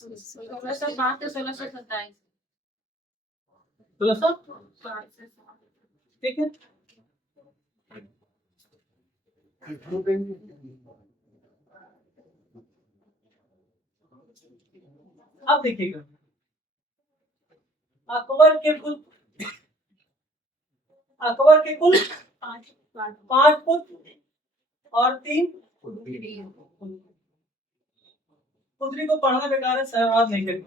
1600 ठीक है। अब देखिएगा अकबर के कुल 5 पुत्र और 3 पुत्री को पढ़ना बेकार है, सहवास नहीं करेगी।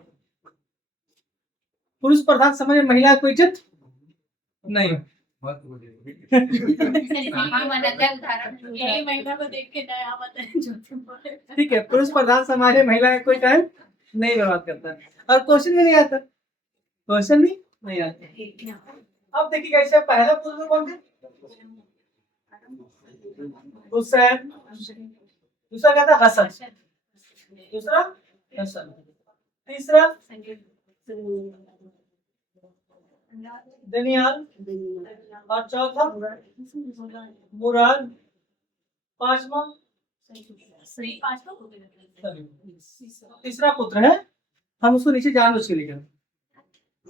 पुरुष प्रधान समाज में महिला को इज्जत नहीं। ठीक है, पुरुष प्रधान समाज में महिला कोई टाइम नहीं बर्बाद करता और क्वेश्चन भी नहीं आता, क्वेश्चन भी नहीं आता। अब देखिए कैसे पहला पुरुष कौन थे? हुसैन, दूसरा क्या था? हसन, दूसरा हसन, तीसरा दनियाल और चौथा मुराद, पांचवा तीसरा पुत्र है। हम उसको नीचे जानबूझ के लिखे,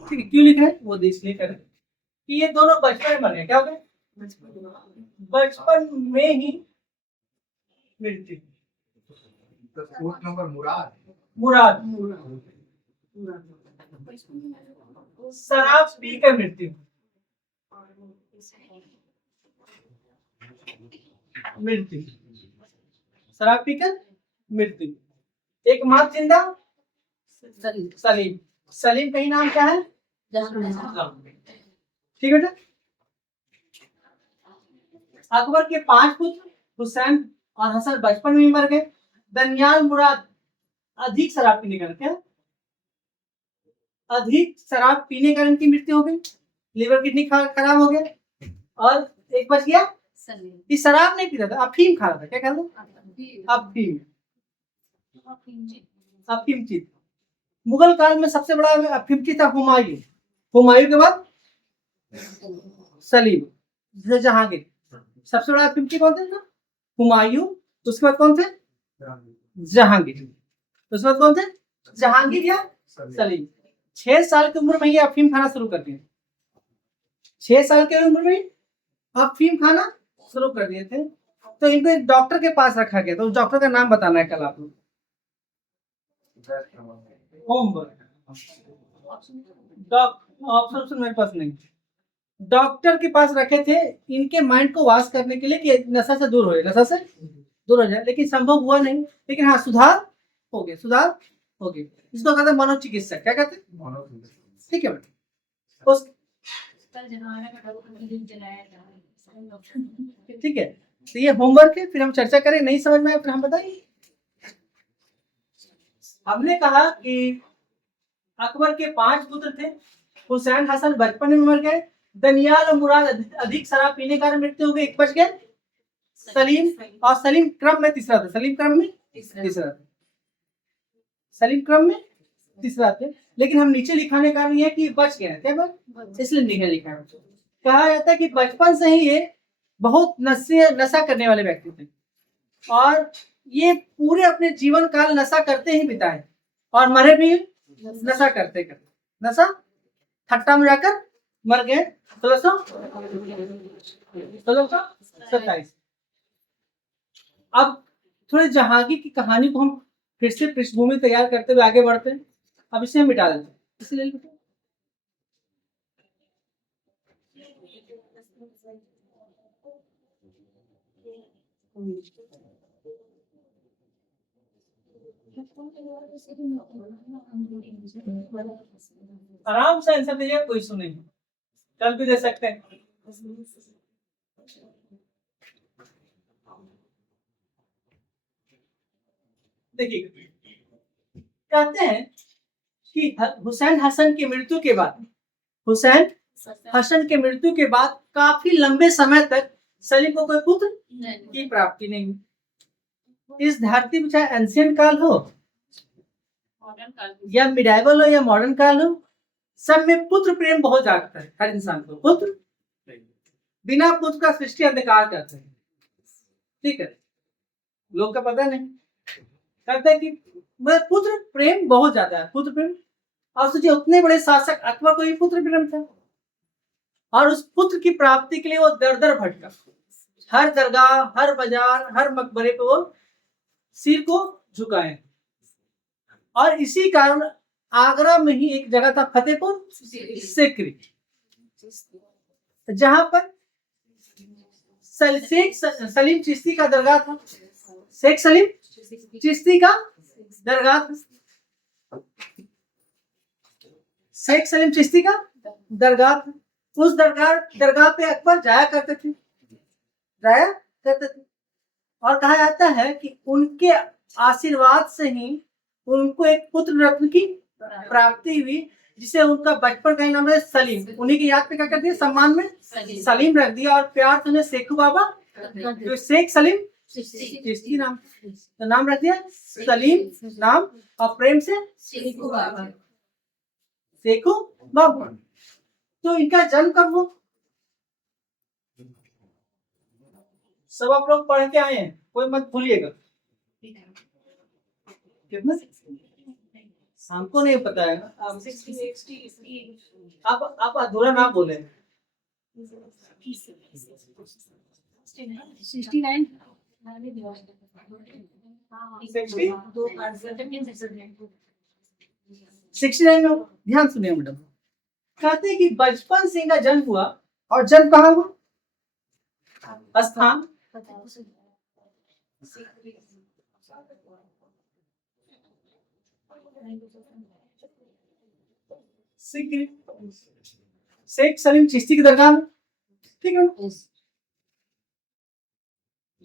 ठीक है? क्यों लिखे वो इसलिए करें कि ये दोनों बचपन में बने। क्या हो गए? बचपन में ही मृत्यु। नंबर मुराद शराब पीकर मृत्यु, शराब पीकर मृत्यु। एक माँ जिंदा सलीम का ही नाम क्या है? ठीक है बेटा। अकबर के 5 पुत्र हुसैन और हसन बचपन में मर गए। दनियाल मुराद अधिक शराब पीने के कारण की मृत्यु हो गई, लिवर किडनी खराब हो गया। और एक बच गया, ये शराब नहीं पीता था, अफीम खा रहा था। क्या खा रहा था? अफीम चीज। मुगल काल में सबसे बड़ा अफीमची था हुमायूं के बाद सलीम, जहांगीर। सबसे बड़ा अफीमची कौन थे? हुमायूं। उसके बाद कौन थे? जहांगीर। उसके बाद कौन थे? जहांगीर या सलीम। 6 साल की उम्र में ये अफीम खाना शुरू कर दिए। 6 साल की उम्र में अफीम खाना शुरू कर दिए थे। तो इनको एक डॉक्टर के पास रखा गया। तो उस डॉक्टर का नाम बताना है कल आप लोग। ऑप्शन मेरे पास नहीं। डॉक्टर के पास रखे थे इनके माइंड को वॉश करने के लिए कि नशा से दूर हो जाए, लेकिन संभव हुआ नहीं। लेकिन हाँ, सुधार हो गया। इसको कहते हैं मनोचिकित्सक। क्या कहते हैं? ठीक है बेटा। ठीक है, तो ये होमवर्क है, फिर हम चर्चा करें। नहीं समझ में आए फिर हम बताइए। हमने कहा कि अकबर के 5 पुत्र थे। हुसैन हसन बचपन में मर गए। दनियाल और मुराद अधिक शराब पीने के कारण मृत्यु हो गई। एक बच गए, सलीम। और सलीम क्रम में तीसरा था। सलीम क्रम में तीसरा थे। लेकिन हम नीचे लिखाने का कारण ये है कि बच गए थे, इसलिए नीचे लिखा है। कहा जाता है कि बचपन से ही ये बहुत नशा करने वाले व्यक्ति थे और ये पूरे अपने जीवन काल नशा करते ही बिताए और मरे भी नशा करते नशा ठट्टा में जाकर मर गए 1627। अब थोड़े जहांगीर की कहानी को हम फिर से पृष्ठभूमि तैयार करते हुए आगे बढ़ते हैं। अब इसे मिटा देते हैं। इसलिए आराम से आंसर दीजिए, कोई इशू नहीं। कल भी दे सकते हैं। देखिए, कहते हैं कि हुसैन हसन की मृत्यु के बाद काफी लंबे समय तक सलीम को कोई पुत्र की प्राप्ति नहीं हुई। इस धरती में चाहे एंशियंट काल हो या मिडाइवल हो या मॉडर्न काल हो, सब में पुत्र प्रेम बहुत जागता है। हर इंसान को पुत्र, बिना पुत्र का सृष्टि अंधकार करते हैं। ठीक है, लोग का पता नहीं। कहते हैं कि पुत्र प्रेम बहुत ज्यादा है, पुत्र प्रेम। और सोचिए उतने बड़े शासक अकबर को भी पुत्र प्रेम था, और उस पुत्र की प्राप्ति के लिए वो दर दर भटका, हर दरगाह, हर बाजार, हर मकबरे पे वो सिर को झुकाए। और इसी कारण आगरा में ही एक जगह था फतेहपुर सीकरी, जहां पर शेख सलीम चिश्ती का दरगाह था। शेख सलीम चिश्ती का दरगाह था, शेख सलीम चिश्ती का दरगाह था। उस दरगाह पे अकबर जाया करते थे। और कहा जाता है कि उनके आशीर्वाद से ही उनको एक पुत्र रत्न की प्राप्ति हुई, जिसे उनका बचपन का नाम है सलीम। उन्हीं की याद पे क्या कर दिया, सम्मान में सलीम रख दिया, और प्यार से उन्हें शेखू बाबा, तो शेख सलीम चिश्ती नाम, तो नाम रख दिया सलीम नाम, और प्रेम से शेखू बाबा। तो इनका जन्म कब हुआ, सब आप लोग पढ़ के आए हैं, कोई मत भूलिएगा। कितना हमको नहीं पता है, आप अधूरा ना बोले। 69 में ध्यान सुनिए मैडम, कहते हैं कि बचपन से इनका जन्म हुआ, और जन्म कहाँ हुआ, स्थान शेख सलीम चिश्ती की दरगाह में, ठीक है,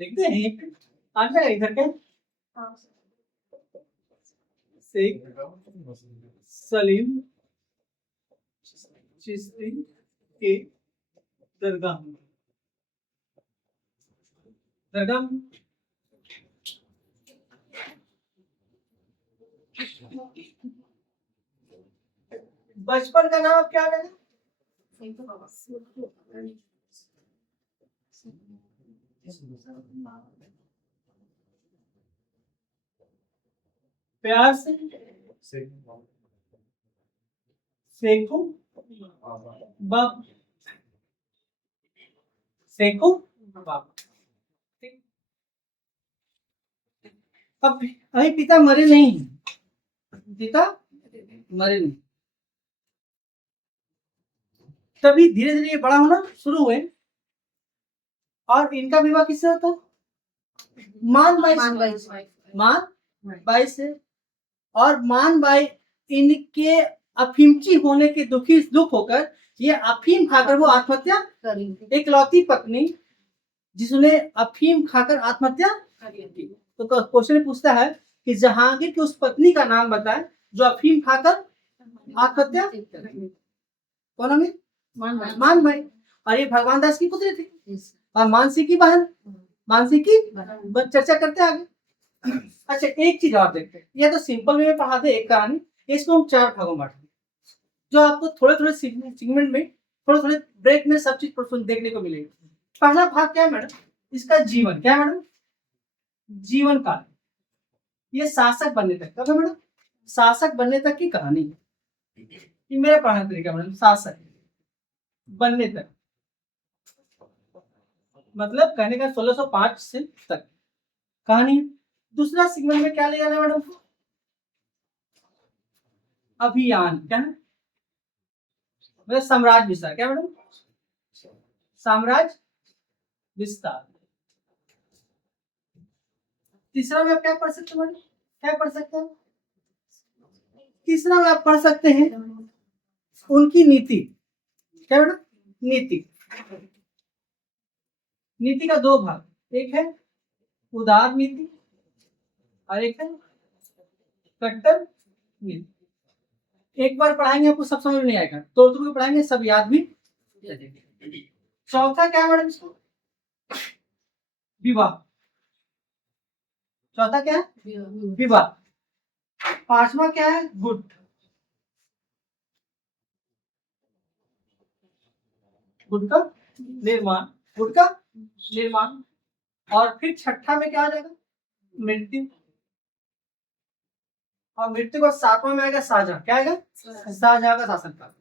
लिखते हैं आ जाएगा इधर के, शेख सलीम चिश्ती के दरगाह बचपन का नाम क्या है, प्यार से शेखू बाबा, शेखू बाबा। अब अभी पिता मरे नहीं, पिता मरे नहीं, तभी धीरे धीरे बड़ा होना शुरू हुए। और इनका विवाह किससे होता, मान बाई से। और मान बाई इनके अफीमची होने के दुख होकर ये अफीम खाकर वो आत्महत्या, इकलौती पत्नी जिसने अफीम खाकर आत्महत्या की। तो क्वेश्चन पूछता है कि जहांगीर की उस पत्नी का नाम बताएं जो अफीम खाकर आत्महत्या, कौन है, मान बाई। और ये भगवान दास की पुत्री थी, और मानसी की बहन, मानसी की चर्चा करते आगे। अच्छा एक चीज और देखते हैं, ये तो सिंपल में पढ़ा दे एक कहानी, इसको हम 4 भागों में बांटेंगे, जो आपको थोड़े थोड़े सेगमेंट में, थोड़े थोड़े ब्रेक में सब चीज देखने को मिलेगी। पहला भाग क्या है मैडम, इसका जीवन, क्या मैडम, जीवन काल, ये शासक बनने तक का मैडम, शासक बनने तक की कहानी है। ये मेरा पढ़ाने तरीका मैडम, शासक बनने तक, मतलब कहने का 1605 से तक कहानी। दूसरा सेगमेंट में क्या ले जाना मैडम, अभियान, क्या है, मतलब साम्राज्य विस्तार, क्या मैडम, साम्राज्य विस्तार। तीसरा में आप क्या पढ़ सकते हैं मैडम, क्या पढ़ सकते हैं, तीसरा में आप पढ़ सकते हैं उनकी नीति, क्या मैडम, नीति। नीति का 2 भाग, एक है उदार नीति और एक है कट्टर नीति। एक बार पढ़ाएंगे आपको सब समझ में नहीं आएगा, तो तुम पढ़ाएंगे सब याद भी। चौथा क्या है मैडम, इसको विवाह, चौथा क्या है, विवाह। 5वां क्या है, गुट, गुट का निर्माण, गुट का निर्माण। और फिर छठा में क्या आ जाएगा, मृत्यु। और मृत्यु का 7वां में आएगा शाहजहां। क्या आएगा? शाहजहां का शासनकाल।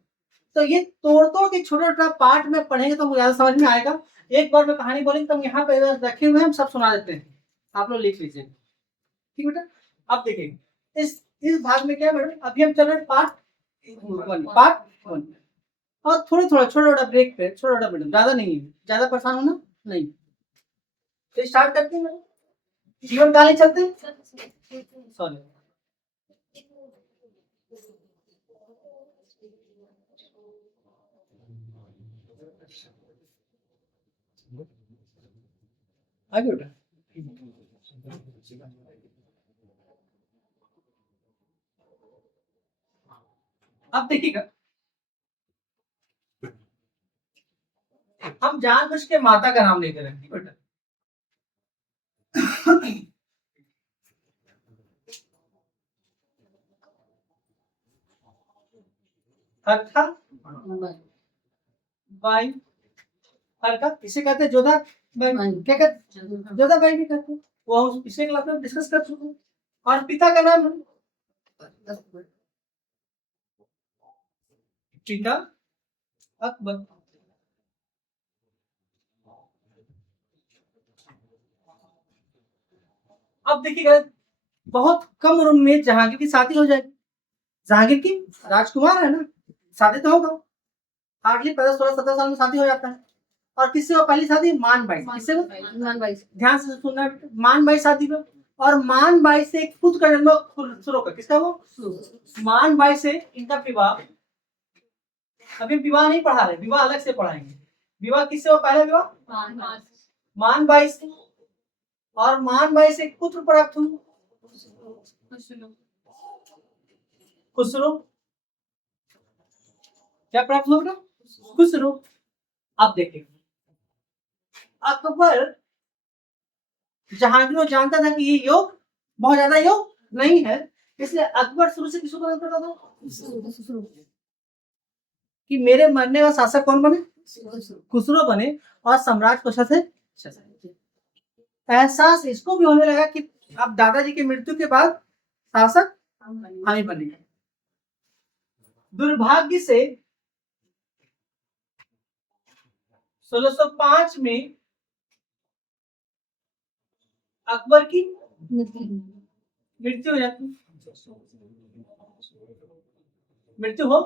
तो ये तोड़ के छोटा छोटा पार्ट में पढ़ेंगे तो ज्यादा समझ में आएगा। एक बार मैं कहानी बोलेंगे तो हम यहाँ पे रखे हुए हैं, हम सब सुना देते हैं, आप लोग लिख लीजिए। ठीक बेटा। अब देखिए इस भाग में क्या है मैडम, अभी हम चल रहे हैं पार्ट 1 और थोड़ा थोड़ा छोटा छोटा ब्रेक पे, छोटा छोटा मैडम, ज्यादा नहीं है, ज्यादा परेशान होना नहीं। तो स्टार्ट करते हैं मैडम, जीवन काल ही चलते हैं। सॉरी आगे बेटा। अब देखिएगा, हम जानबूझ के माता का नाम लेते रहते बेटा। हर्षा बाई, हर्षा इसे कहते हैं जोधा बाई। क्या कहते हैं? जोधा बाई भी कहते हैं। वो हम पिछले क्लास में डिस्कस कर चुके हैं। और पिता का नाम पिता अकबर। अब देखिएगा, बहुत कम उम्र में जहांगीर की शादी हो जाएगी। जहांगीर की राजकुमार है ना, शादी तो होगा, हार्डली 15, 16, 17 साल में शादी हो जाता है। और किससे हो पहली शादी? मानबाई। किससे? मानबाई। ध्यान से सुनना, मानबाई शादी में। और मानबाई से एक पुत्र का जन्म खुसरो का। किसका? वो मानबाई से इनका विवाह। अभी विवाह नहीं पढ़ा रहे, विवाह अलग से पढ़ाएंगे। विवाह किससे हो? पहला विवाह मानबाई से। और मानबाई से एक पुत्र प्राप्त हुआ, खुसरो। क्या प्राप्त हुआ? खुसरो। अब देखिए, अकबर जहांगीर जानता था कि ये योग बहुत ज्यादा योग नहीं है, इसलिए अकबर शुरू से किसको पसंद करता था कि मेरे मरने का शासक कौन बने? खुसरो बने और सम्राट को से एहसास इसको भी होने लगा कि अब दादाजी की मृत्यु के बाद शासक हम ही बनेंगे। दुर्भाग्य से 1605 में अकबर की मृत्यु हो जाती, मृत्यु हो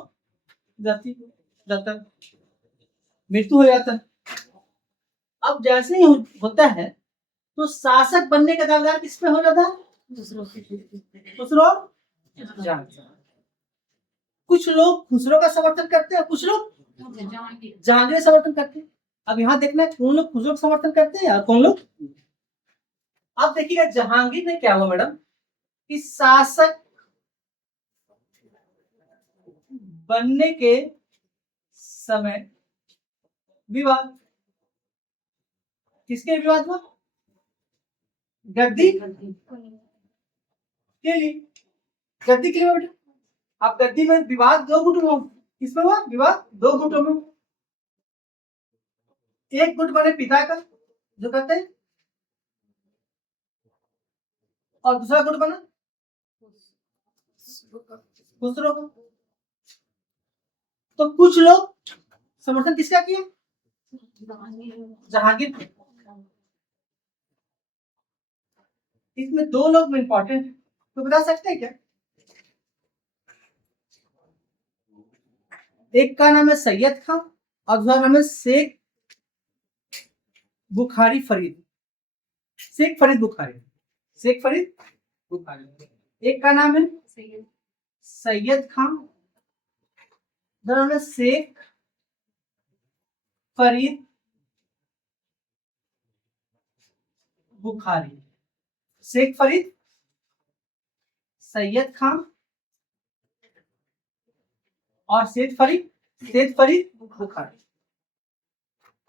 जाती, मृत्यु हो जाता है। अब जैसे ही होता है तो शासक बनने का दावेदार किस पे हो जाता है? खुसरो जहांगीर। कुछ लोग खुसरो का समर्थन करते हैं, कुछ लोग जहांगीर का समर्थन करते हैं। अब यहाँ देखना है कौन लोग खुसरो का समर्थन करते हैं या कौन लोग। अब देखिएगा जहांगीर ने क्या हुआ मैडम कि शासक बनने के समय विवाद, किसके विवाद हुआ? गद्दी के लिए, गद्दी के लिए बेटा। अब गद्दी में विवाद दो गुटों में, किसमें हुआ विवाद? दो गुटों में। एक गुट बने पिता का जो कहते हैं, और दूसरा गुट बना खुसरो का। तो कुछ लोग समर्थन किसका किया? जहांगीर। इसमें दो लोग इंपॉर्टेंट तो बता सकते हैं क्या? एक का नाम है सैयद खान और दूसरा नाम है शेख बुखारी फरीद। शेख फरीद बुखारी, शेख फरीद बुखारी। एक का नाम है सैयद खान, दूसरा नाम है शेख फरीद बुखारी। शेख फरीद, सैयद खान और शेख फरीद बुखारी।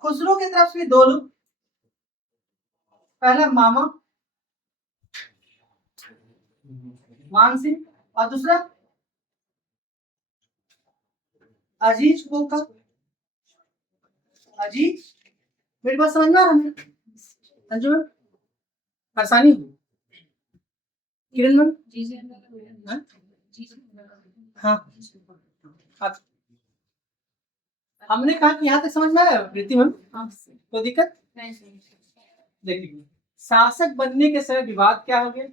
खुसरो की तरफ से दो लोग, पहला मामा मान सिंह और दूसरा अजीज कोका। अजीज, मेरी बात समझ में आ रहा है? परेशानी हो किरण मैम? हाँ हाँ, हमने कहा कि यहाँ तक समझ में आया प्रीति मैम? कोई दिक्कत? देखिए, शासक बनने के समय विवाद क्या हो गया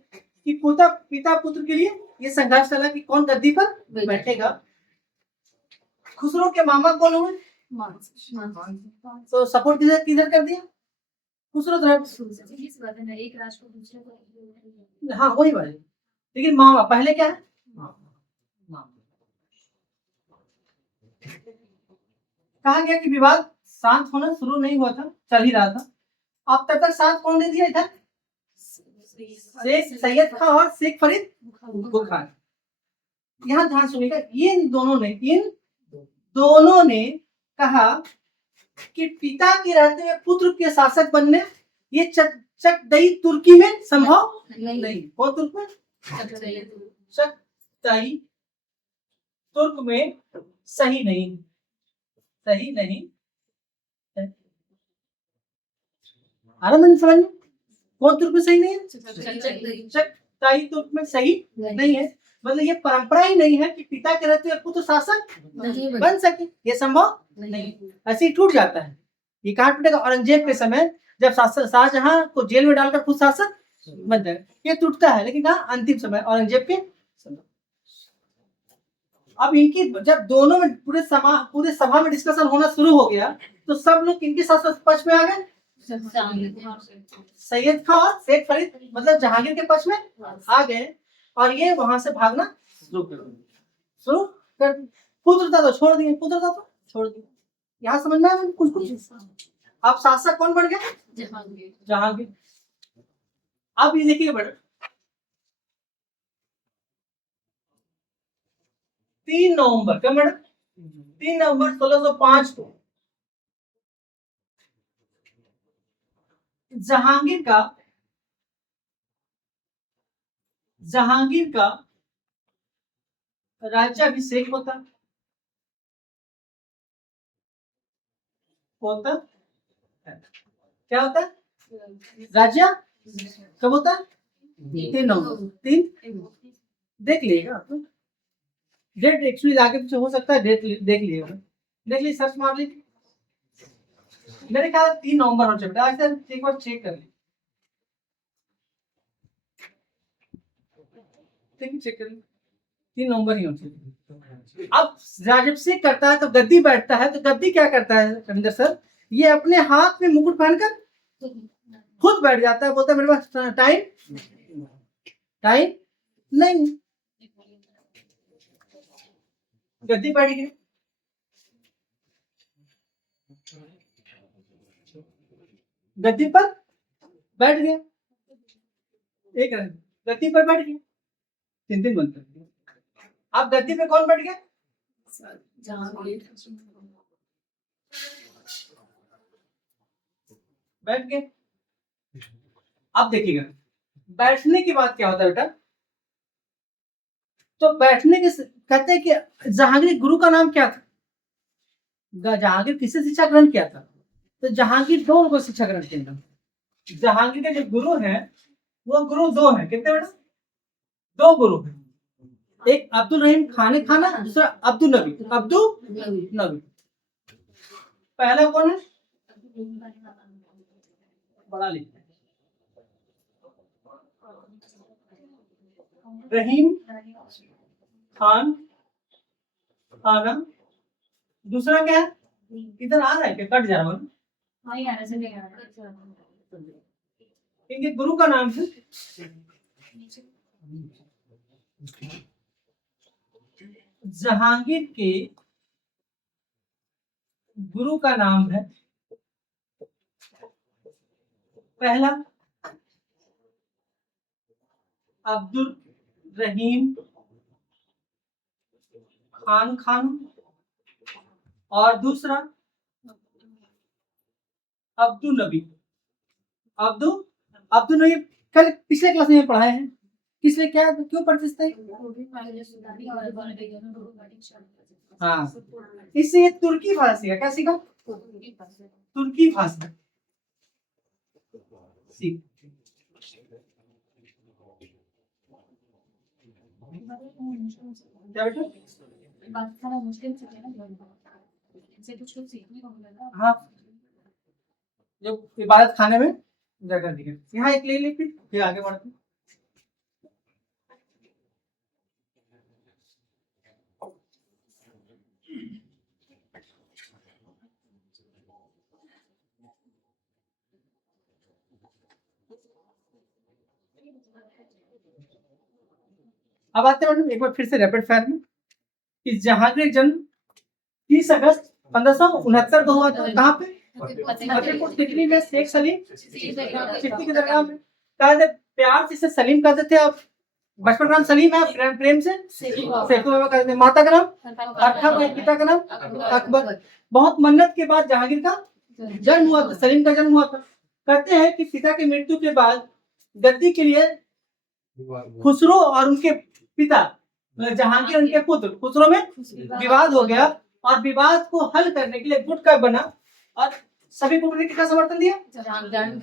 कि पिता पुत्र के लिए ये संघर्ष चला कि कौन गद्दी पर बैठेगा। खुसरो के मामा कौन हुए? तो सपोर्ट किधर कर दिया? खुसरो तरफ। हाँ वही बात, लेकिन मामा पहले क्या है? कहा गया कि विवाद शांत होना शुरू नहीं हुआ था, चल ही रहा था। अब तब तक साथ कौन दे दिया इधर? शेख सैयद खान और शेख फरीद बुखार। यहाँ ध्यान सुनिएगा, इन दोनों ने कहा कि पिता के रहते हुए पुत्र के शासक बनने ये चकदई तुर्की में संभव नहीं। कौन तुर्क में? चकदई तुर्क में सही नहीं आराम समझ में। कौन तुर्क में सही नहीं है? चकदई तुर्क में सही नहीं है। मतलब ये परंपरा ही नहीं है कि पिता के रहते हुए पुत्र शासक बन सके, ये संभव नहीं, ऐसे ही टूट जाता है। ये कहाँ टूटेगा? औरंगजेब के समय जब शाहजहां को जेल में डालकर खुद शासक बन जाए, ये टूटता है। लेकिन कहाँ? अंतिम समय औरंगजेब के समय। अब इनकी जब दोनों में पूरे सभा में डिस्कशन होना शुरू हो गया तो सब लोग किनके शासक पक्ष में आ गए? सैयद खान और शेख फरीद, मतलब जहांगीर के पक्ष में आ गए। और ये वहां से भागना शुरू कर। पुत्र था तो छोड़ दिए, यहाँ समझना है कुछ। अब शासक कौन बन गया? जहांगीर। अब ये देखिए बेटा, 3 नवंबर क्या मैडम? 3 नवंबर 1605 को जहांगीर का राज्याभिषेक होता क्या होता है? राज्य कब होता है? 3 नवंबर। 3 देख लीजिएगा, डेट एक्चुअली आगे पीछे हो सकता है, डेट देख लीजिए, सर्च मार लीजिए। मेरे ख्याल 3 नवंबर हो चुका है। एक बार चेक कर लीजिए, चेक कर लीजिए, 3 नवंबर ही हो चुका। अब राज्याभिषेक करता है तो गद्दी बैठता है, तो गद्दी क्या करता है रविंदर सर? ये अपने हाथ में मुकुट पहनकर खुद बैठ जाता है, बोलता है मेरे पास टाइम नहीं। गद्दी बैठ गई, गद्दी पर बैठ गया, एक गद्दी पर बैठ गया, 3 बनते। अब गद्दी पे कौन बैठ गया? बैठ गए। अब देखिएगा बैठने के बाद क्या होता है बेटा? तो बैठने के कहते हैं कि जहांगीर गुरु का नाम क्या था? जहांगीर किससे शिक्षा ग्रहण किया था? तो जहांगीर 2 को शिक्षा ग्रहण किया था। जहांगीर के जो गुरु हैं वो गुरु 2 हैं। कितने बेटा? 2 गुरु हैं। एक अब्दुल रहीम खाना, दूसरा अब्दुल नबी। पहला कौन है? बड़ा लिखा रहीम खाना। दूसरा क्या है? इधर आ रहा है क्या? कट जा रहा है। इनके गुरु का नाम है जहांगीर के गुरु का नाम है पहला अब्दुल रहीम खान और दूसरा अब्दुल नबी। अब्दुल नबी कल पिछले क्लास में पढ़ाए हैं। किस लिए क्या क्यों पढ़ते हैं? हाँ, इससे ये तुर्की भाषा सीखा। क्या सीखा? तुर्की भाषा सीख। क्या बेटा? हाँ, जो इबादत खाने में जगह दी है। यहाँ एक ले ली, फिर आगे बढ़ते। अब आते हैं मैडम एक बार फिर से रैपिड फायर में कि जहांगीर जन्म 30 अगस्त 1569 को हुआ था। कहाँ पे? फतेहपुर सिकरी में शेख सलीम चिश्ती की दरगाह में। कहते प्यार से इसे सलीम कहते थे। आप बचपन का नाम सलीम है, प्रेम से सेखू बाबा कहते थे। माता का नाम अरहम है, पिता का नाम अकबर। बहुत मन्नत के बाद जहांगीर का जन्म हुआ था, सलीम का जन्म हुआ था। कहते हैं कि पिता की मृत्यु के बाद गद्दी के लिए खुसरो और उनके पिता जहांगीर उनके पुत्र खुसरो में विवाद हो गया और विवाद को हल करने के लिए गुट का बना और सभी पुत्र ने किसका समर्थन दिया?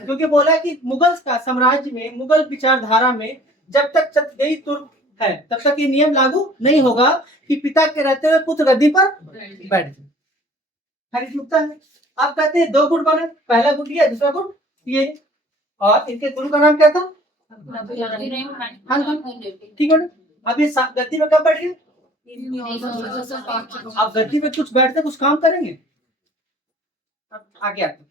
क्योंकि बोला कि मुगल का साम्राज्य में, मुगल विचारधारा में जब तक चतुर्वेदी तुर्क है तब तक ये नियम लागू नहीं होगा कि पिता के रहते हुए पुत्र गद्दी पर बैठ जाए। आप कहते हैं 2 गुट बने, पहला गुट ये, दूसरा गुट ये, और इनके गुरु का नाम क्या था? ठीक है। अब ये गद्दी में कब बैठ गए? आप गद्दी में कुछ बैठते कुछ काम करेंगे। आगे आते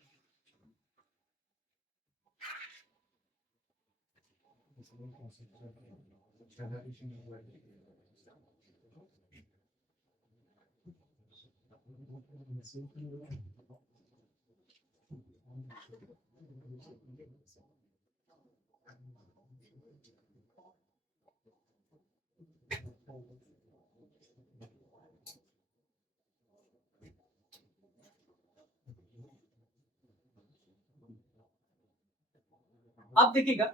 अब देखिएगा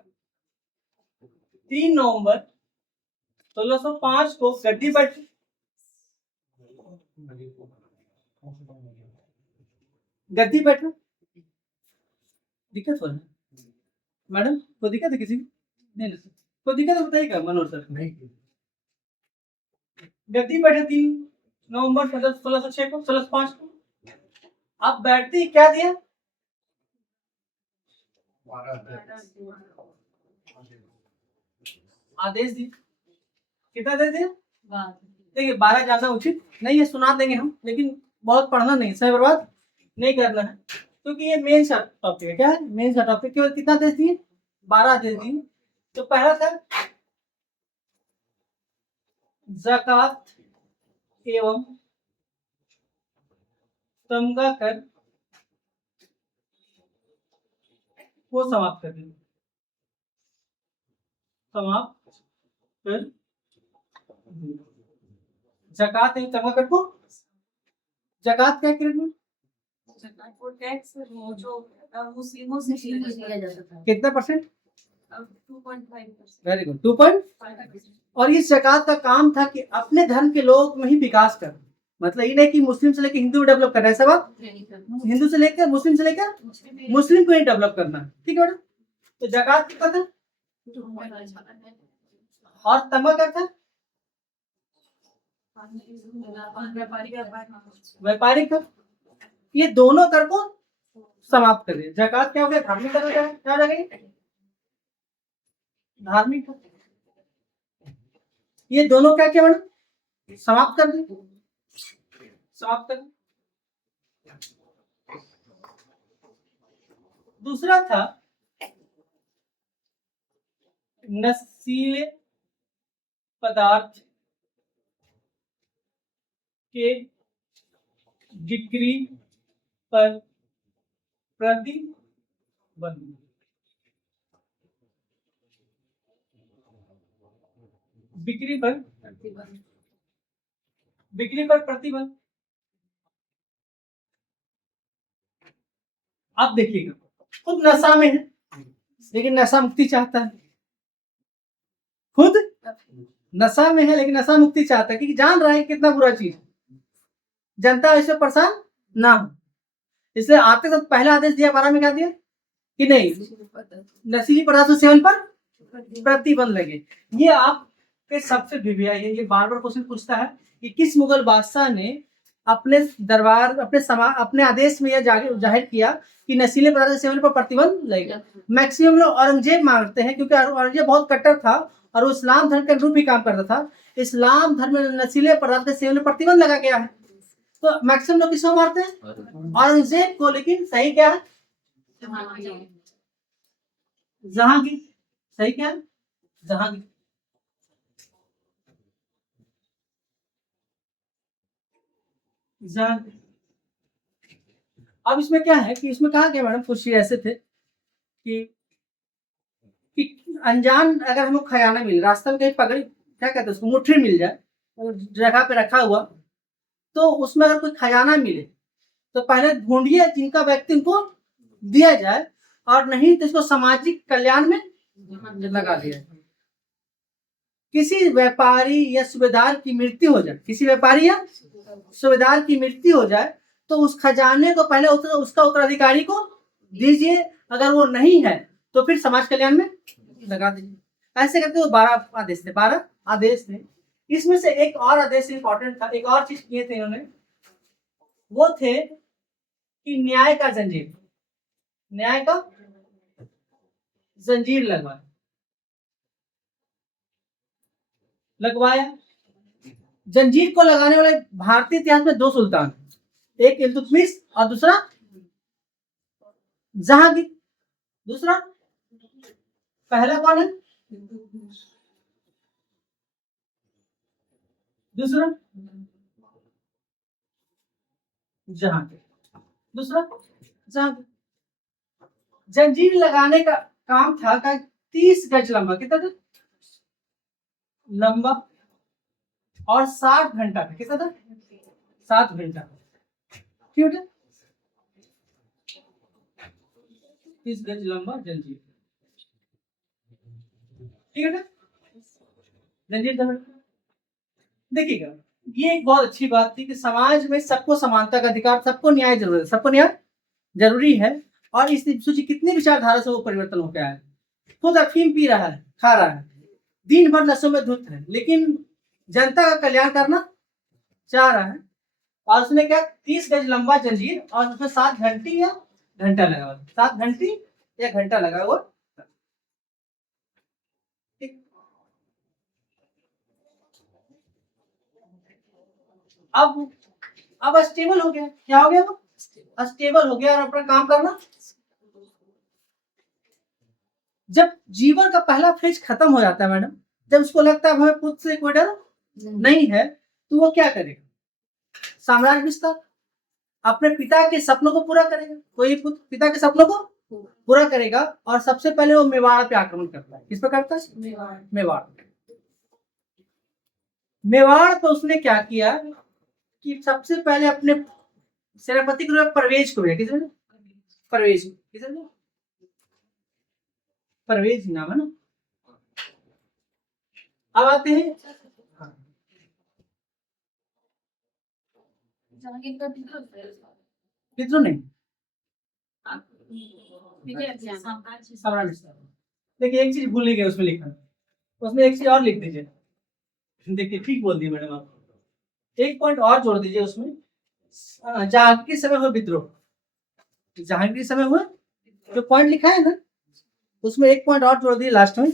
3 नवंबर 1605 को गद्दी पर गद्दी बैठना दिक्कत हो रहा है मैडम? कोई दिक्कत है किसी को? नहीं, कोई दिक्कत है बताइएगा मनोहर सर। नहीं, गद्दी बैठे 3 नवंबर 1606 को 1605 को। आप बैठते क्या दिया? आदेश दिए। कितना दे दिया? देखिए 12 जानना उचित नहीं है, सुना देंगे हम, लेकिन बहुत पढ़ना नहीं, समय बर्बाद नहीं करना है क्योंकि ये मेन सा टॉपिक है। क्या है? मेन सा टॉपिक। केवल कितना आदेश दिए? 12 आदेश दिए। तो पहला था ज़कात एवं तमगा कर वो समाप्त कर देंगे। समाप्त कर ज़कात एवं तमगा कर को। ज़कात क्या है? टैक्स जो मुस्लिमों से लिया जाता था। कितना परसेंट? 2.5%। Very good, 2.5। और इस ज़कात का काम था कि अपने धर्म के लोग में ही विकास कर, मतलब ये नहीं कि मुस्लिम से लेकर हिंदू में डेवलप करना है। सब आप हिंदू से लेकर मुस्लिम से लेकर मुस्लिम को ही डेवलप करना है। ठीक है मैडम? तो ज़कात कितना था? और तमगा क्या था? व्यापारिक था। ये दोनों कर को समाप्त कर दिया। ज़कात क्या हो गया? धार्मिक कर हो गया। क्या हो गया? धार्मिक। ये दोनों क्या किया मैडम? समाप्त कर दिया। समाप्त कर। दूसरा था नशीले पदार्थ के बिक्री पर प्रतिबंध। बिक्री पर प्रतिबंध। आप देखिएगा खुद नशा में है लेकिन नशा मुक्ति चाहता है। खुद नशा में है लेकिन नशा मुक्ति चाहता है क्योंकि जान रहा है कितना बुरा चीज, जनता इससे परेशान ना हो। इसलिए आते सब पहला आदेश दिया 12 में क्या दिया कि नहीं नशीली पदार्थों सेवन पर प्रतिबंध लगे। ये आप के सबसे भिविया ये बार बार क्वेश्चन पूछता है कि किस मुगल बादशाह ने अपने दरबार अपने आदेश में यह जाहिर किया कि नशीले पदार्थ के सेवन पर प्रतिबंध लगेगा। मैक्सिमम लोग औरंगजेब मांगते हैं, क्योंकि औरंगजेब बहुत कट्टर था और वो इस्लाम धर्म के अनुरूप भी काम करता था। इस्लाम धर्म में नशीले पदार्थ के सेवन पर प्रतिबंध लगा गया है, तो मैक्सिमम लोग किसको मारते हैं? औरंगजेब को। लेकिन सही क्या है? जहांगीर। सही क्या है? जहांगीर। अब इसमें क्या है कि इसमें कहा गया मैडम, कुछ ऐसे थे कि अनजान अगर हमको खजाना मिले, रास्ते में कहीं पगड़ी क्या कहते हैं उसको, मुट्ठी मिल जाए जगह पे रखा हुआ, तो उसमें अगर कोई खजाना मिले तो पहले ढूंढिए जिनका व्यक्ति उनको दिया जाए, और नहीं तो इसको सामाजिक कल्याण में लगा दिया जाए। किसी व्यापारी या सूबेदार की मृत्यु हो जाए, किसी व्यापारी या सूबेदार की मृत्यु हो जाए तो उस खजाने को पहले उसका उत्तराधिकारी को दीजिए, अगर वो नहीं है तो फिर समाज कल्याण में लगा दीजिए। ऐसे करके वो 12 आदेश थे, 12 आदेश थे। इसमें से एक और आदेश इंपॉर्टेंट था, एक और चीज किए थे इन्होंने, वो थे कि न्याय का जंजीर, न्याय का जंजीर लगवाया। जंजीर को लगाने वाले भारतीय इतिहास में 2 सुल्तान, एक इल्तुतमिश और दूसरा जहांगीर। दूसरा, पहला कौन है? दूसरा जहांगीर, दूसरा जहांगीर। जंजीर लगाने का काम था 30 गज लंबा, कितना था लंबा, और 60 घंटा का, कितना था 7 घंटा, ठीक है। 30 गज लंबा जंजीर, ठीक है ना, जंजीर। देखिएगा, ये एक बहुत अच्छी बात थी कि समाज में सबको समानता का अधिकार, सबको न्याय जरूरी है, सबको न्याय जरूरी है। और इस सोचिए कितनी विचारधारा से वो परिवर्तन हो गया है। खुद अफीम पी रहा है, खा रहा है, दिन भर नशों में धुत है, लेकिन जनता का कल्याण करना चाह रहा है। और उसने क्या 30 गज लंबा जंजीर और उसमें 7 घंटी या घंटा लगा हुआ, 7 घंटी या घंटा लगा हुआ। अब स्टेबल हो गया, क्या हो गया? वो स्टेबल हो गया और अपना काम करना। जब जीवन का पहला फेज खत्म हो जाता है मैडम, जब उसको लगता है हमें खुद से कोई डर नहीं है, तो वो क्या करेगा? साम्राज्य विस्तार, अपने पिता के सपनों को पूरा करेगा। कोई पिता के सपनों को पूरा करेगा, और सबसे पहले वो मेवाड़ पे आक्रमण करता है। किस पे करता है? मेवाड़। मेवाड़ तो उसने क्या किया कि सबसे पहले अपने सेनापति के रूप परवेज को भेजा। किसने? परवेज। किसने? परवेज नाम है ना। अब आते हैं विद्रोह नहीं, देखिए एक चीज भूल नहीं गए उसमें लिखना, उसमें एक चीज और लिख दीजिए। देखिए ठीक बोल दिए मैडम आप, एक पॉइंट और जोड़ दीजिए उसमें, जहांगीर के समय हुआ विद्रोह। जहांगीर के समय हुआ जो पॉइंट लिखा है ना, उसमें एक पॉइंट और जोड़ दिए लास्ट में,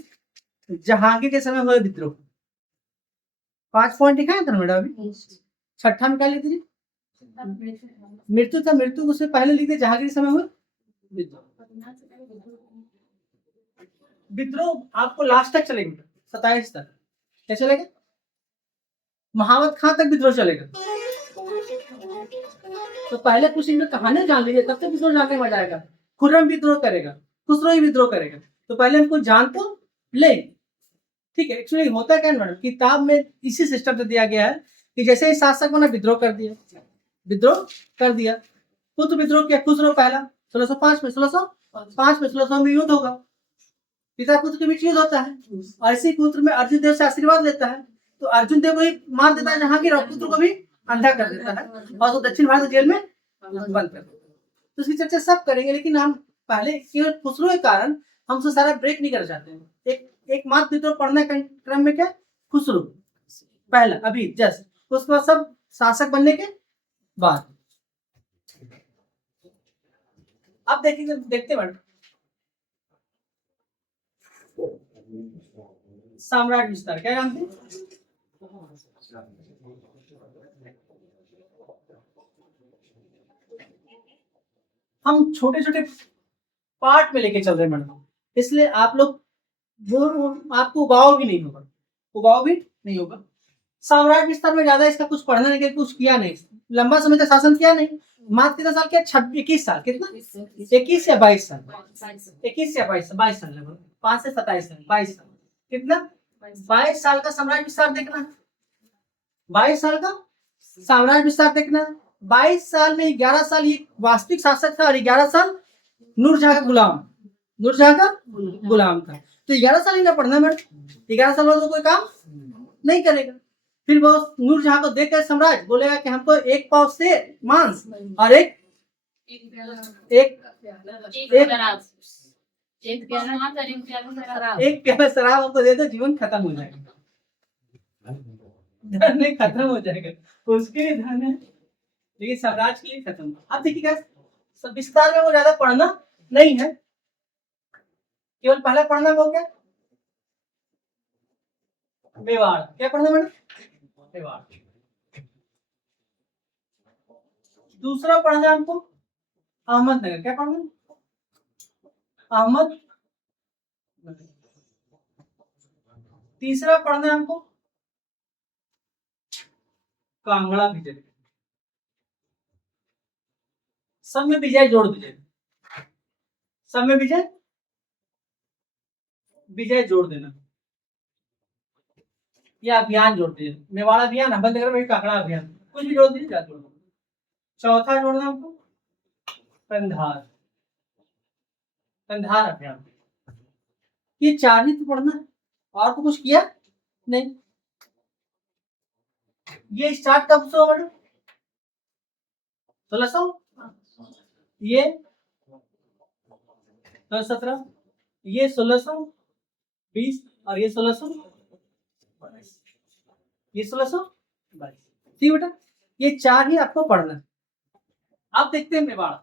जहांगीर के समय हुआ विद्रोह। 5 पॉइंट लिखा है था मैडम, अभी छठा में क्या लिख दीजिए? मृत्यु था, मृत्यु उससे पहले लिख दिए जहांगीर के समय हुआ विद्रोह। आपको लास्ट तक चलेगा, 27 तक। क्या चलेगा? महावत खां तक विद्रोह चलेगा। तो पहले कुछ इनमें कहानी जान लीजिए, तब तक विद्रोह जानने में जाएगा। खुर्रम विद्रोह करेगा, खुसरो ही विद्रोह करेगा, तो पहले हमको जान तो ले। ठीक है, एक्चुअली होता क्या मैडम, किताब में इसी सिस्टम से दिया गया है कि जैसे ही शासक बना विद्रोह कर दिया, विद्रोह कर दिया। पुत्र विद्रोह किया खुसरो पहला 1605 में, 1605 में 1600 में युद्ध होगा, पिता पुत्र के बीच युद्ध होता है, और इसी पुत्र में अर्जुन देव से आशीर्वाद लेता है, तो अर्जुन देव को ही मार देता है जहांगीर, और पुत्र को भी अंधा कर देता है, और तो दक्षिण भारत जेल में बंद कर देता है। तो इसकी चर्चा सब करेंगे, लेकिन हम पहले केवल खुसरो के कारण हम उससे सारा ब्रेक नहीं कर चाहते हैं। एक मात्र विद्रोह पढ़ने के क्रम में क्या खुसरो पहला अभी जस्ट, उसके बाद सब शासक बनने के बाद। अब देखेंगे, देखते हैं सम्राट विस्तार क्या जानते हैं? हम छोटे छोटे पार्ट में लेके चल रहे हैं मैडम, इसलिए आप लोग वो आपको उबाव भी नहीं होगा, उबाव भी नहीं होगा। साम्राज्य विस्तार में ज्यादा इसका कुछ पढ़ना नहीं, कुछ किया नहीं, लंबा समय तक शासन किया नहीं, मात्र कितना साल किया? 21 साल। कितना? 21 या 22 साल? 21 या 22 साल लगभग, 5 से 27 साल, 22 साल। कितना? 22 साल का साम्राज्य विस्तार देखना, 22 साल का साम्राज्य विस्तार देखना। 22 साल में 11 साल ये वास्तविक शासक था और 11 साल नूरजहां का गुलाम, नूरजहां का गुलाम था। तो 11 साल ही ना पढ़ना मैडम, 11 साल बाद कोई काम नहीं करेगा। फिर वो नूरजहां को देखकर सम्राट बोलेगा कि हमको एक पाव से मांस और एक प्याला शराब हमको दे दो, जीवन खत्म हो जाएगा, धन नहीं खत्म हो जाएगा, उसके लिए धन है लेकिन सम्राट के लिए खत्म। अब देखिएगा सब विस्तार में वो ज्यादा पढ़ना नहीं है, केवल पहला पढ़ना वो क्या? मेवाड़। क्या पढ़ना मैडम? मेवाड़। दूसरा पढ़ना हमको अहमदनगर। क्या पढ़ना? अहमद। तीसरा पढ़ना हमको कांगड़ा विजय। सब में विजय जोड़ दीजिए, सब में विजय विजय जोड़ देना, या अभियान जोड़ दीजिए, मेवाड़ अभियान, अहमदनगर में कांगड़ा अभियान, कुछ भी जोड़ दीजिए, जोड़ दो। चौथा जोड़ना हमको कंधार, कंधार अभियान। ये 4 ही तो पढ़ना है, और तो कुछ किया नहीं। ये स्टार्ट कब से हुआ? 1600, ये 17, ये 1620 और ये 1622, ये 1622। ठीक बेटा, ये 4 ही आपको पढ़ना है। आप देखते हैं मेवाड़।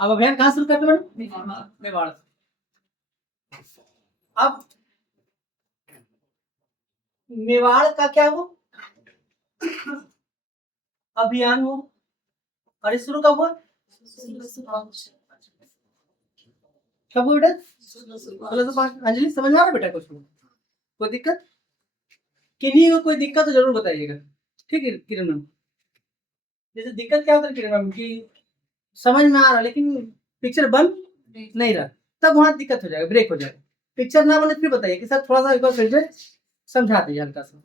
अब अभियान कहां शुरू करते हैं? मेवाड़। अब मेवाड़ का क्या हो अभियान हो, और ये शुरू कब हुआ? कब हुआ बेटा? 1605। अंजलि समझ में आ रहा बेटा? कुछ कोई दिक्कत? किन्हीं को कोई दिक्कत तो जरूर बताइएगा, ठीक है किरण मैम? जैसे दिक्कत क्या होता है किरण मैम कि समझ में आ रहा लेकिन पिक्चर बन नहीं रहा, तब वहां दिक्कत हो जाएगा, ब्रेक हो जाएगा। पिक्चर ना बने फिर बताइए कि सर थोड़ा सा एक बार फिर से समझा दीजिए हल्का सा।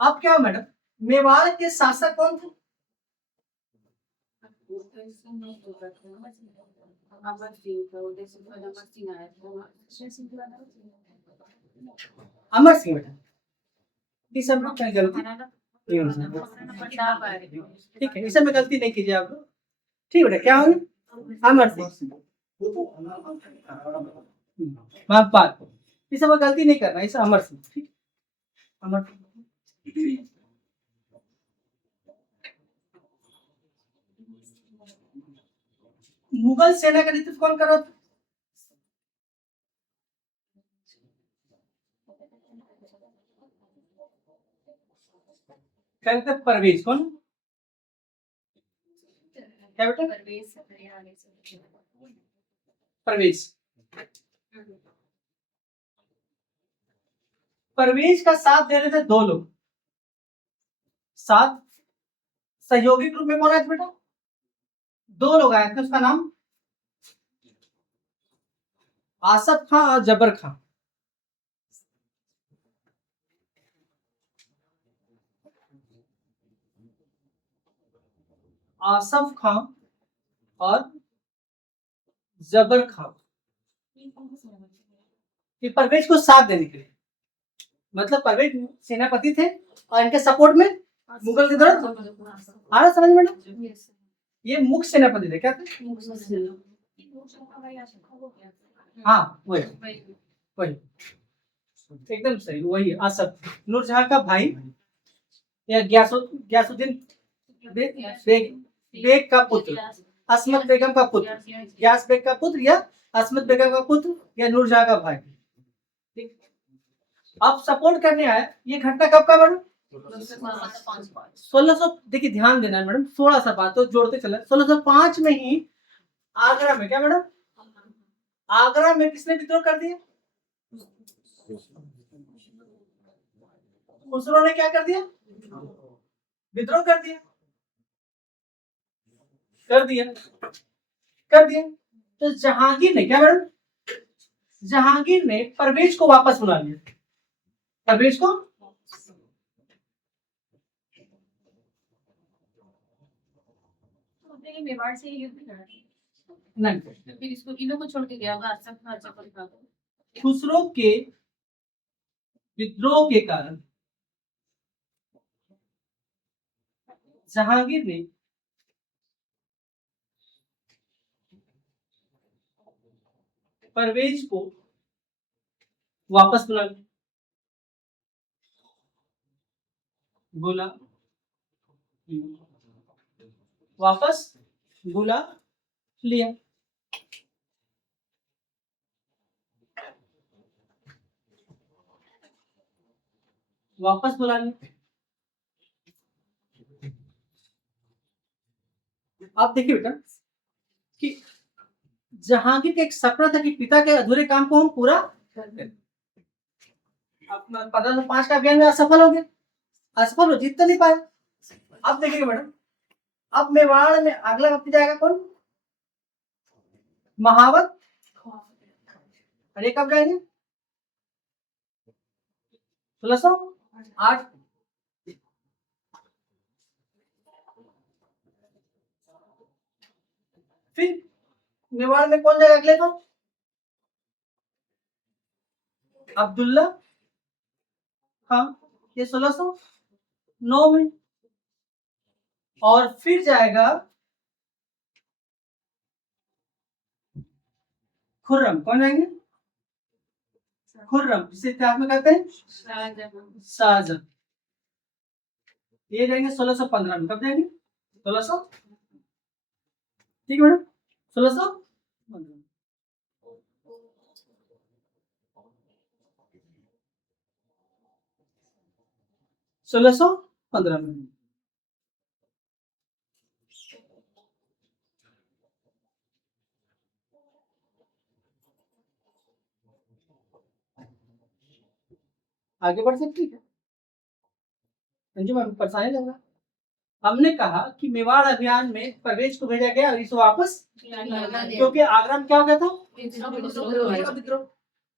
अब क्या मैडम, मेवाड़ के शासक कौन थे? अमर सिंह बेटा। इस सब में क्या गलती? ठीक है, इस सब में गलती नहीं कीजिए आप लोग, ठीक बेटा। क्या होंगे? अमर सिंह, महापाल, इस सब में गलती नहीं करना, इस अमर सिंह, ठीक। अमर मुगल सेना का नेतृत्व कौन कर रहा था? कहते परवेज। कौन? क्या बेटा? परवेज। परवेज का साथ दे रहे थे 2 लोग, साथ सहयोगी ग्रुप में कौन आए थे बेटा? 2 लोग आए थे, उसका नाम आसफ खां और जबर खां। आसफ खां और जबर खां कि परवेज को साथ देने के लिए, मतलब परवेज सेनापति थे और इनके सपोर्ट में मुगल की तरफ आ रहा। समझ में? ये मुख्य सेनापति थे। क्या थे? हाँ वही वही। एकदम सही, वही है असद। नूरजहां का भाई या गयासुद्दीन बेग का पुत्र, असमत बेगम का पुत्र, ग्यास बेग का पुत्र या असमत बेगम का पुत्र या नूरजहां का भाई। ठीक, अब सपोर्ट करने आया। ये घटना कब का मैडम? 1600। देखिए ध्यान देना है मैडम, थोड़ा सा बात तो जोड़ते चले। 1605 में ही आगरा में, क्या मैडम, आगरा में किसने विद्रोह कर दिया? खुसरो ने क्या कर दिया? विद्रोह कर दिया। कर दिया कर दिया। तो जहांगीर ने क्या मैडम, जहांगीर ने परवेज को वापस बुला लिया। परवेज को मेवाड़ से युद्ध लड़ा नहीं, फिर इसको इन्हों को छोड़ के गया होगा असद खालसा को। खुसरो के विद्रोह के कारण जहांगीर ने परवेज को वापस बुला लिया। वापस बुला लिया। वापस बुला लिया। आप देखिए बेटा कि जहांगीर का एक सपना था कि पिता के अधूरे काम को हम पूरा कर दें। अपना 1505 का अभियान में असफल हो गया, असफल हो, जीत तो नहीं पाए। अब देखिए मैडम, अब मेवाड़ में अगला व्यक्ति जाएगा कौन? महावत। अरे कब जाएंगे? 1608। फिर मेवाड़ में कौन जाएगा अगले को? अब्दुल्ला। हाँ, ये 1609 में। और फिर जाएगा खुर्रम। कौन जाएंगे? खुर्रम, जिसे इतिहास में कहते हैं शाहजहां। ये जाएंगे 1615 में। कब जाएंगे? 1600। ठीक है मैडम, 1615। 1615 में। आगे बढ़ सकती है संजू मैम, परेशानी लग रहा। हमने कहा कि मेवाड़ अभियान में परवेज को भेजा गया और इसे वापस, क्योंकि आगरा में क्या हो गया था? विद्रोह।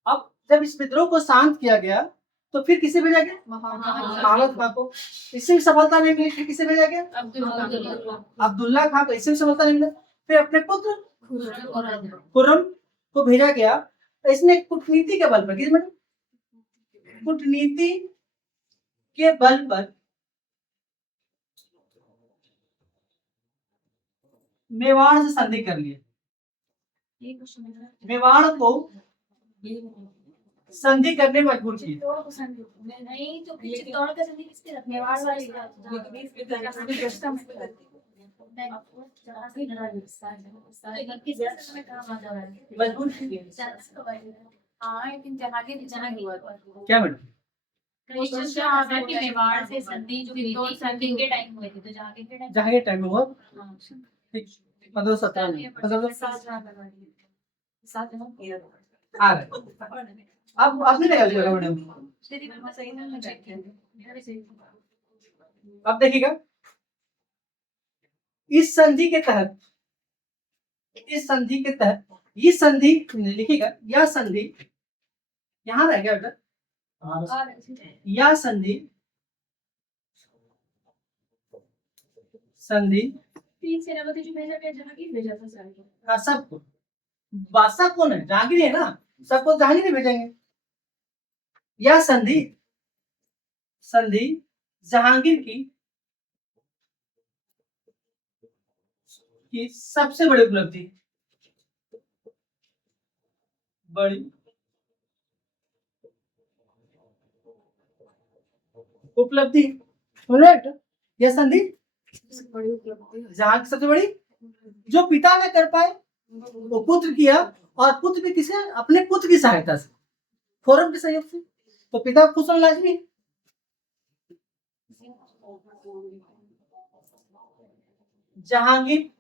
अब जब इस विद्रोह को शांत किया गया तो फिर किसे भेजा गया? महावत खां को। इससे भी सफलता नहीं मिली, फिर किसे भेजा गया? अब्दुल्ला खां को। इससे भी सफलता नहीं मिला, फिर अपने पुत्र खुर्रम को भेजा गया। इसने कूटनीति के बल पर, किस मैडम, कूटनीति के बल पर मेवाड़ से संधि कर लिया। मेवाड़ को संधि करने में मजबूर किया। नहीं तो चित्तौड़ का संधि किसके साथ? मेवाड़ वाले मजबूर किया। हाँ लेकिन जहांगीर हुआ क्या मैडम? मेवाड़ से संधि जो संधि के टाइम हुए थे, तो जहांगीर टाइम में हुआ। ठीक, 1517 में। आ रहे अब नहीं लगा मैडम। अब देखिएगा, इस संधि के तहत, ये संधि लिखिएगा, यह संधि यहां रह गया बेटा, यह संधि 3 सेनापति जो भेजा गया, जहांगीर भेजा था सारे। हाँ सबको, बादशाह कौन है? जहांगीर है ना, सबको जहांगीर भेजेंगे। यह संधि जहांगीर की सबसे बड़ी उपलब्धि, बड़ी उपलब्धि, करेक्ट। यह संधि जहां की सबसे बड़ी, जो पिता ने कर पाए वो पुत्र किया, और पुत्र भी किसे, अपने पुत्र की सहायता से, फोरम के सहयोग से। तो पिता खुश होना लाजमी है। जहांगीर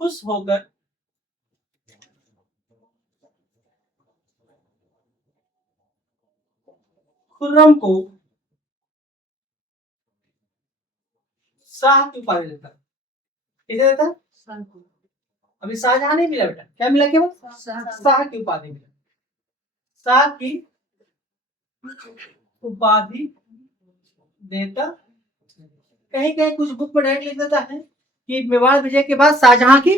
खुश होकर खुर्रम को शाह की उपाधि देता है। किसे देता है? अभी शाहजहां नहीं मिला बेटा, क्या मिला? केवल शाह की उपाधि मिला। शाह की उपाधि देता। कहीं कहीं कुछ बुक में डायरेक्ट लिख देता है कि मेवाड़ विजय के बाद शाहजहां की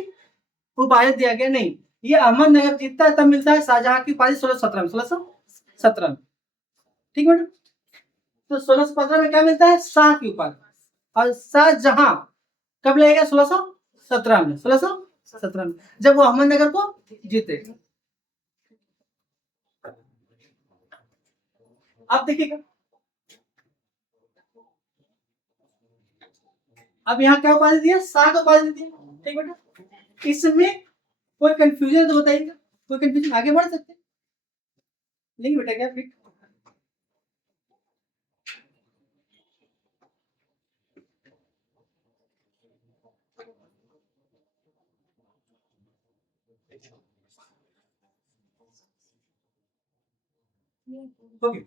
उपाधि दिया गया, नहीं, ये अहमदनगर जीतता है तब मिलता है शाहजहां की उपाधि 1617 में, 1617 में, ठीक है। तो 1615 में क्या मिलता है? शाह की उपाधि। और शाहजहां कब लगेगा? 1617 में, 1617 में, जब वो अहमदनगर को जीते। अब देखिएगा, अब यहाँ क्या उपाधि दिया? शाह का उपाधि दिया, ठीक बेटा। इसमें कोई कंफ्यूजन तो बताइएगा, कोई कंफ्यूजन, आगे बढ़ सकते हैं? नहीं बेटा, क्या फिर ओके।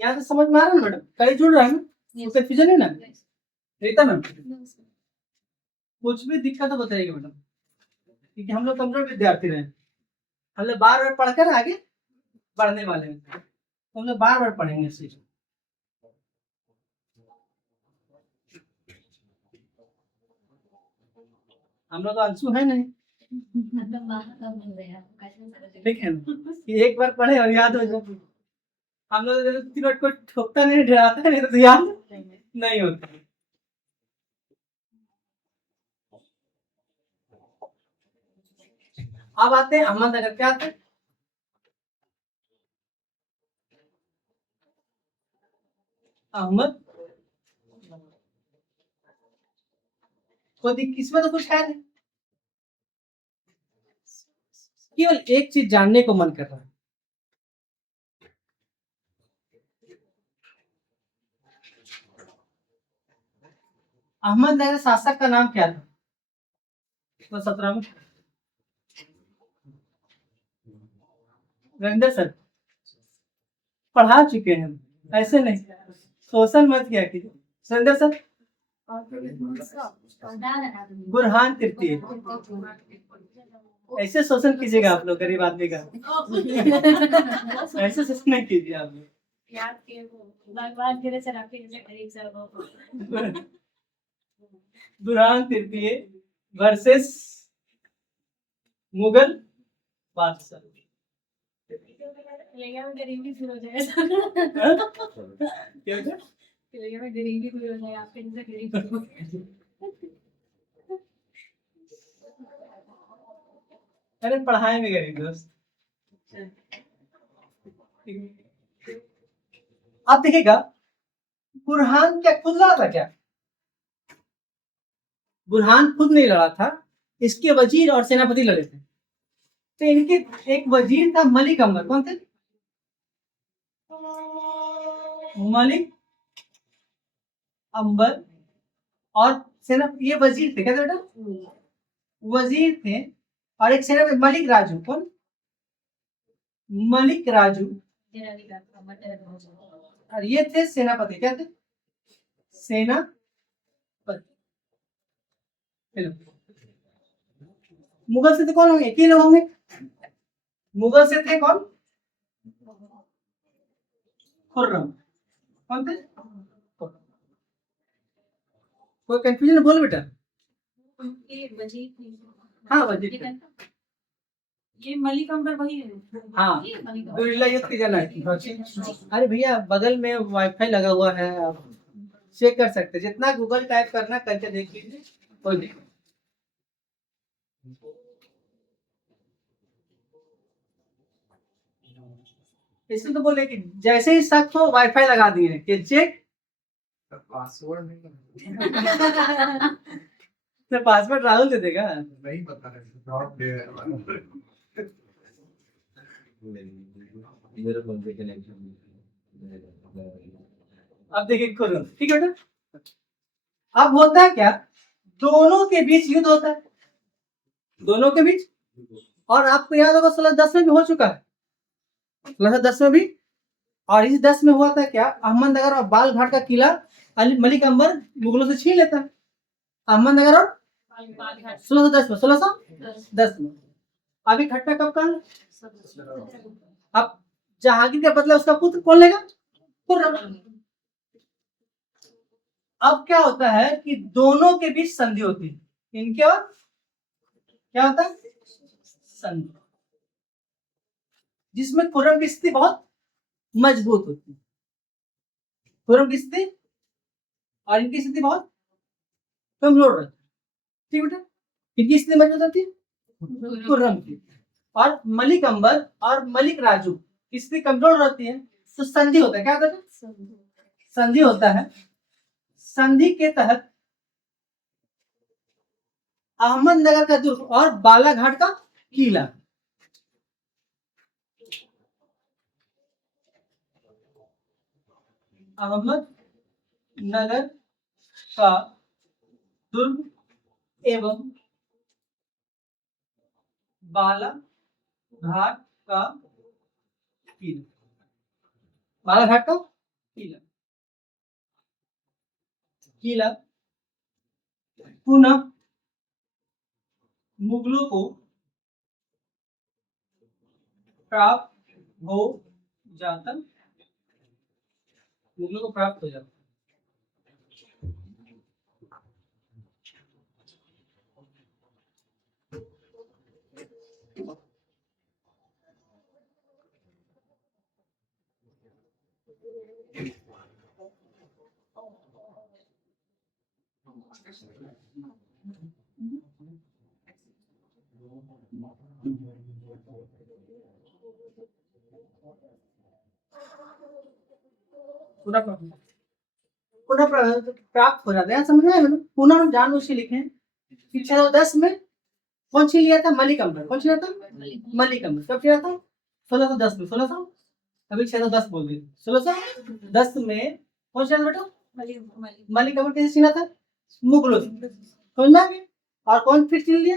यहाँ से समझ में आ रहा है ना मैडम? कहीं जुड़ रहा है ना? कंफ्यूजन है ना? रहता ना? कुछ भी दिक्कत तो बताइएगा मैडम, क्योंकि हम लोग कमजोर विद्यार्थी रहे, हम लोग बार बार पढ़कर आगे बढ़ने वाले हैं, हम लोग बार बार पढ़ेंगे इस चीज। हम लोग तो अंशु है नहीं, ठीक है ना, कि एक बार पढ़े और याद हो जाए। हम लोग 3 को ठोकता नहीं, डराता नहीं, तो याद नहीं होता। अब आते हैं अहमदनगर, क्या आते हैं? अहमद, कोई इसमें तो कुछ है नहीं, केवल एक चीज जानने को मन कर रहा है। अहमदनगर शासक का नाम क्या था? तो 17 में रविंदर सर पढ़ा चुके हैं, ऐसे नहीं, शोषण मत किया कीजिए। रविंदर सर, बुरहान तृतीय, ऐसे शोषण कीजिएगा आप लोग गरीब आदमी का, ऐसे शोषण नहीं कीजिए आप लोग। बुरहान तृतीय वर्सेस मुगल बादशाह। गरीबी दूर हो जाएगा, गरीबी दूर हो जाएगा, आपके इनसे गरीबी। अरे पढ़ाई में गरीब दोस्त। अब देखिएगा, बुरहान क्या खुद लड़ा था क्या? बुरहान खुद नहीं लड़ा था, इसके वजीर और सेनापति लड़े थे। तो इनके एक वजीर था मलिक अंबर, कौन थे? मलिक अंबर, और सेना, ये वजीर थे, क्या थे बेटा? वजीर थे। और एक सेनापति मलिक राजू, कौन? मलिक राजू, और ये थे सेनापति, क्या थे? सेनापति। मुगल से थे कौन होंगे? एक ही लोग होंगे। मुगल से थे कौन? खुर्रम, कौन थे? कोई कंफ्यूजन बोल बेटा। हाँ वजीर, ये मलिक अंबर वही है। हाँ, गुरिल्ला युद्ध की जन आई। अरे भैया बगल में वाईफाई लगा हुआ है, आप चेक कर सकते हैं, जितना गूगल टाइप करना करके देख लीजिए, कोई नहीं। इसलिए तो बोले कि जैसे ही शक हो वाईफाई लगा दिए कि चेक पासवर्ड नहीं तो पासवर्ड राहुल दे देगा। नहीं पता है ड्रॉप दे मेरे फोन से कनेक्शन अब देखिए खुद ठीक है बेटा। अब होता है क्या, दोनों के बीच युद्ध होता है, दोनों के बीच। और आपको याद होगा 1610 में भी हो चुका है, 1610 में भी। और इस 10 में हुआ था क्या, अहमदनगर और बालघाट का किला मलिक अंबर मुगलों से छीन लेता है। अहमदनगर और 1610 में, 1610 में। अभी घटना कब का है? अब जहांगीर का बदला उसका पुत्र कौन लेगा, खुर्रम। अब क्या होता है कि दोनों के बीच संधि होती है, इनके और क्या होता है, संधि, जिसमें खुर्रम की स्थिति बहुत मजबूत होती है। खुर्रम की स्थिति और इनकी स्थिति बहुत कमजोर रहती है। ठीक बेटा, इनकी स्थिति मजबूत होती है खुर्रम की, और मलिक अंबर और मलिक राजू की स्थिति कमजोर रहती है। तो संधि होता है, क्या होता है, संधि होता है। संधि के तहत अहमदनगर का दुर्ग और बालाघाट का किला अहमदनगर का दुर्ग एवं बालाघाट का किला, बालाघाट का किला किला पुनः मुगलों को प्राप्त हो जाता, मुगलों को प्राप्त हो जाता। पुनः प्राप्त हो जाता है, समझ रहे हैं। पुनः हम जानबूझ के लिखे हैं कि 1610 में कौन छीन लिया था, मलिक अंबर। कौन छीना था, मलिक अंबर। कब छीना था, 1610 में। 1600 अभी 610 बोल दिए, 1610 में कौन छीना था बेटा, मलिक अंबर। कैसे छीना था, मुगलों से, समझ में आ गया। और कौन फिर छीन लिया,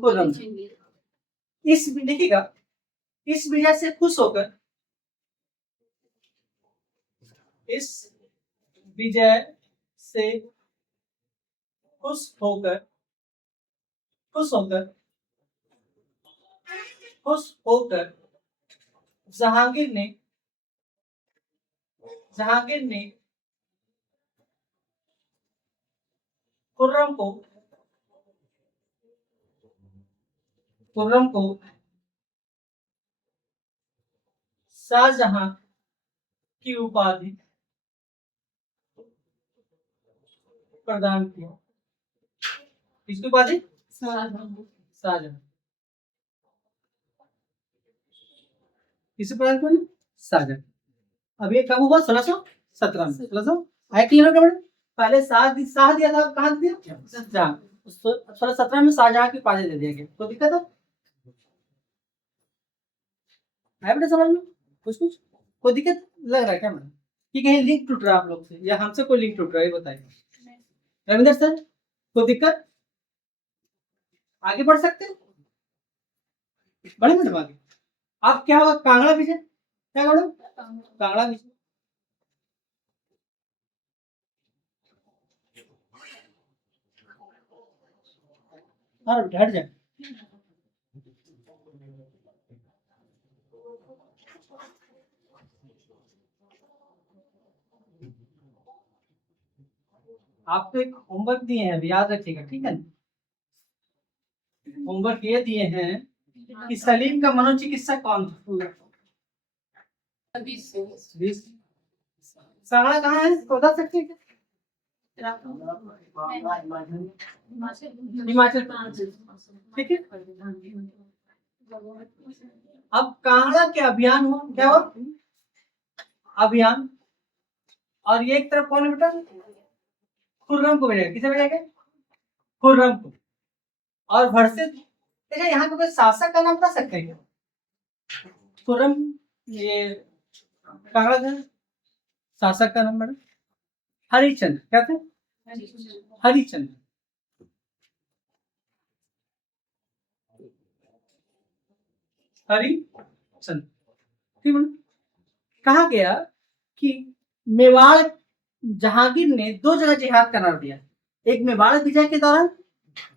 खुर्रम। इस देखिएगा, इस विजय से खुश होकर, इस विजय से खुश होकर खुश होकर खुश होकर जहांगीर ने खुर्रम को शाहजहां की उपाधि प्रदान किया। किसकी उपाधि, शाहजहां। किसे प्रदान किया, शाहजहां। अब ये कब हुआ, 1617 में। 1600 है क्लियर हो गया। पहले शाह दिया था, कहाँ दिया, शाहजहां। 1617 में शाहजहां की उपाधि दे दिया गया। तो दिक्कत है बेटा, समझ में कुछ कोई दिक्कत लग रहा है क्या मैडम, कि कहीं लिंक टूट रहा है आप लोग से, या हमसे कोई लिंक टूट रहा है, ये बताइए रविंदर सर। कोई दिक्कत, आगे बढ़ सकते हैं, बढ़े मैडम आगे। अब क्या होगा, कांगड़ा विजय, क्या मैडम, कांगड़ा विजय। हाँ हट जाए। आपको एक होमवर्क दिए हैं, अभी याद रखिएगा, ठीक है। होमवर्क ये दिए हैं कि सलीम का मनोचिकित्सक कौन था। सांगड़ा कहाँ है, तो बता सकते हैं क्या, हिमाचल, ठीक है। अब कांगड़ा के अभियान हुआ, क्या हुआ? अभियान। और ये एक तरफ कौन है बेटा? खुर्रम को भेजा। किसे भेजा गया? खुर्रम को। और भरसे, देखा यहाँ के कोई शासक का नाम बता सकते हैं क्या? खुर्रम, ये कांगड़ा का शासक का नाम बेटा हरिचंद। क्या थे? हरिचंद। हरिचंद, ठीक है। कहा गया कि मेवाड़ जहांगीर ने 2 जगह जिहाद करार दिया, एक मेवाड़ विजय के दौरान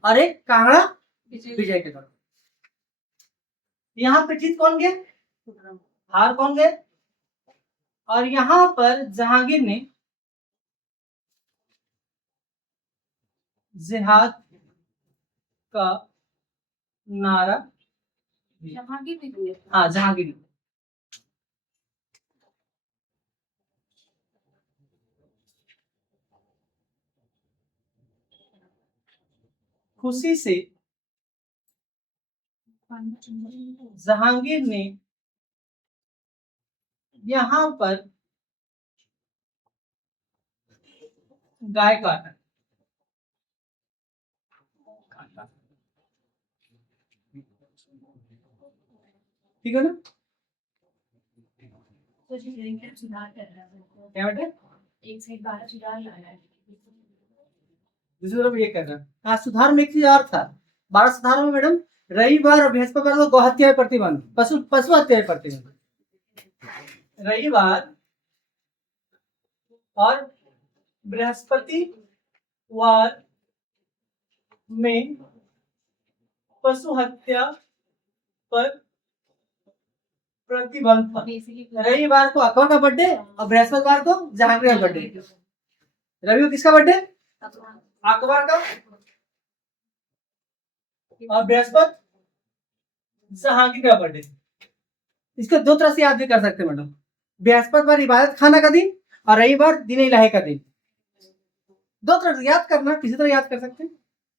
और एक कांगड़ा विजय के दौरान। यहाँ पे जीत कौन गया? हार कौन गया? और यहाँ पर जहांगीर ने जिहाद का नारा, जहांगीर भी दिए। हाँ जहांगीर, खुशी से जहांगीर ने यहाँ पर गाय काटा। ठीक है ना? तो जी सुधार कर रहा है। क्या बेटा? एक से 12 सुधार लाया है। दूसरी तरफ ये कर रहा है। हाँ, सुधार में एक चीज और था। 12 सुधारों में मैडम रविवार और बृहस्पतिवार को गौ हत्या प्रतिबंध, पशु हत्या प्रतिबंध। रविवार और बृहस्पतिवार में पशु हत्या पर प्रतिबंध था। रविवार को अकबर का बर्थडे और बृहस्पतिवार को जहांगीर का बर्थडे। रवि को किसका बर्थडे? अकबर का। और बृहस्पति जहांगीर का बर्थडे। इसको 2 तरह से याद भी कर सकते हैं मैडम। बृहस्पतिवार इबादत खाना का दिन और रविवार दिन इलाही का दिन। 2 तरह से याद करना, किसी तरह याद कर सकते हैं।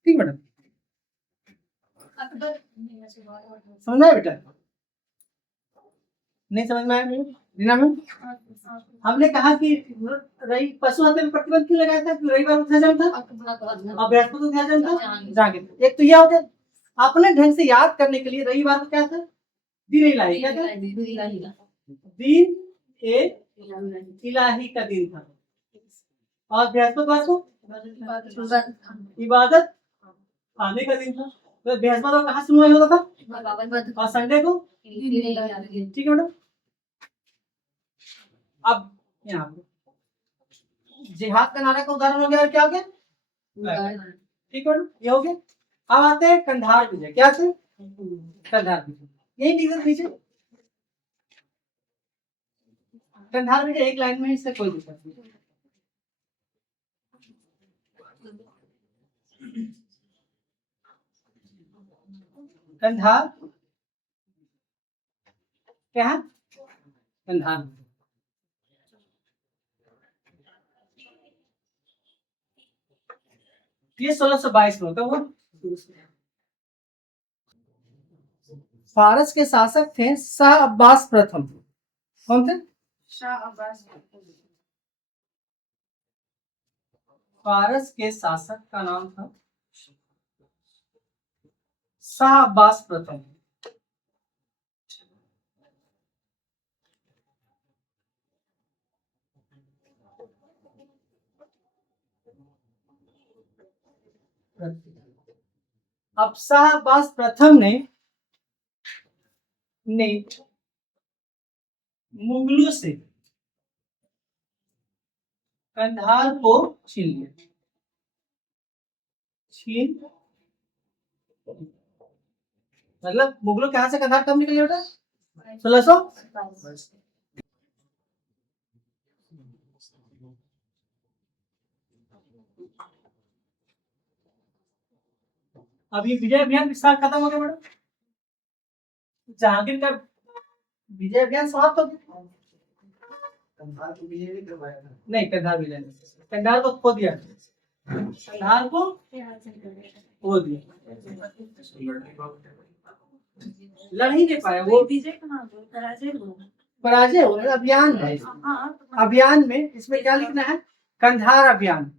ठीक मैडम, समझ में आया बेटा? नहीं समझ में आया रीना मैम? हमने कहा कि पशु हत्या में प्रतिबंध क्यों लगाया था? क्यों? रविवार को जन्म था और बृहस्पति को जन्म था जहांगीर। एक तो यह हो गया। अपने ढंग से याद करने के लिए रविवार को क्या था? दिन इलाही। क्या था? दिन ए इलाही का दिन था। और बृहस्पतिवार को इबादत खाने का दिन था। तो बृहस्पतिवार कहाँ शुरू होता था? और संडे को। ठीक है मैडम। अब यहाँ जिहाद का नारा का उदाहरण हो गया। और क्या हो गया? ठीक है मैडम, ये हो गया। अब आते हैं कंधार विजय। क्या थे? कंधार विजय। यही रीजन पीछे कंधार विजय एक लाइन में, इससे कोई दिक्कत नहीं। कंधार क्या है? कंधार ये 1622 में होता। फारस के शासक थे शाह अब्बास प्रथम। कौन थे? शाह अब्बास। फारस के शासक का नाम था शाह अब्बास प्रथम। अब शाह अब्बास प्रथम ने मुगलों से कंधार को छीन लिया। मतलब मुगलों के हाथ से कंधार कब निकले बेटा? 1600। अब ये विजय अभियान विस्तार खत्म हो गया मैडम। जहांगीर का विजय अभियान समाप्त हो गया। कंधार को विजय नहीं करवाया था। नहीं, कंधार विजय नहीं, कंधार को खो दिया। कंधार को खो दिया। लड़ ही नहीं पाया, वो विजय का नाम है, पराजय हुआ। पराजय हो गया। अभियान है, हाँ, अभियान में इसमें क्या लिखना है, कंधार अभियान।